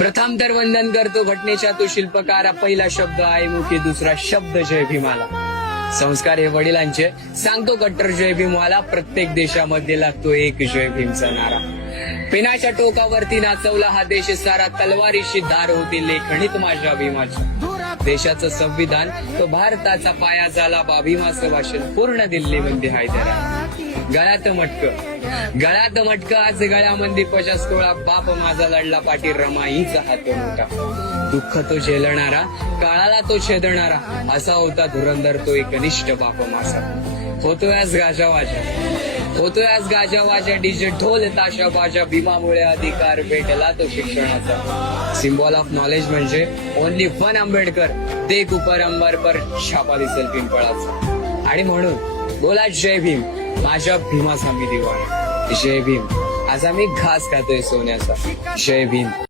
प्रथम तर वंदन करतो घटनेच्या तो शिल्पकारा, पहिला शब्द आहे मुखी, दुसरा शब्द जय भीमाला. संस्कार हे वडिलांचे, सांगतो कट्टर जय भीमवाला, प्रत्येक देशामध्ये लागतो एक जय भीमचा नारा. पेनाच्या टोकावरती नाचवला हा देश सारा, तलवारीशी धार होती लेखणीत माझ्या भीमाच्या. देशाचं संविधान तो भारताचा पाया झाला, भीमाचं भाषण पूर्ण दिल्लीमध्ये हैदरा. गळ्यात मटक आज गळ्यामध्ये 50 तोळा, बाप माझा लढला पाठी रमाईचा हात मोठा. दुःख तो झेलणारा, काळाला तो छेदणारा, असा होता धुरंधर तो एकनिष्ठ बाप माझा. होतोय आज गाजावाजा, डीजे ढोल ताशा बाजा, भीमामुळे अधिकार भेटला तो शिक्षणाचा. सिम्बॉल ऑफ नॉलेज म्हणजे ओनली वन आंबेडकर, ते कुपर अंबर पर छापा दिसेल पिंपळाचा. आणि म्हणून बोला जय भीम, माझ्या भीमाचा मी दिवाळा. जय भीम. आज आम्ही घास खातोय सोन्याचा. जय भीम.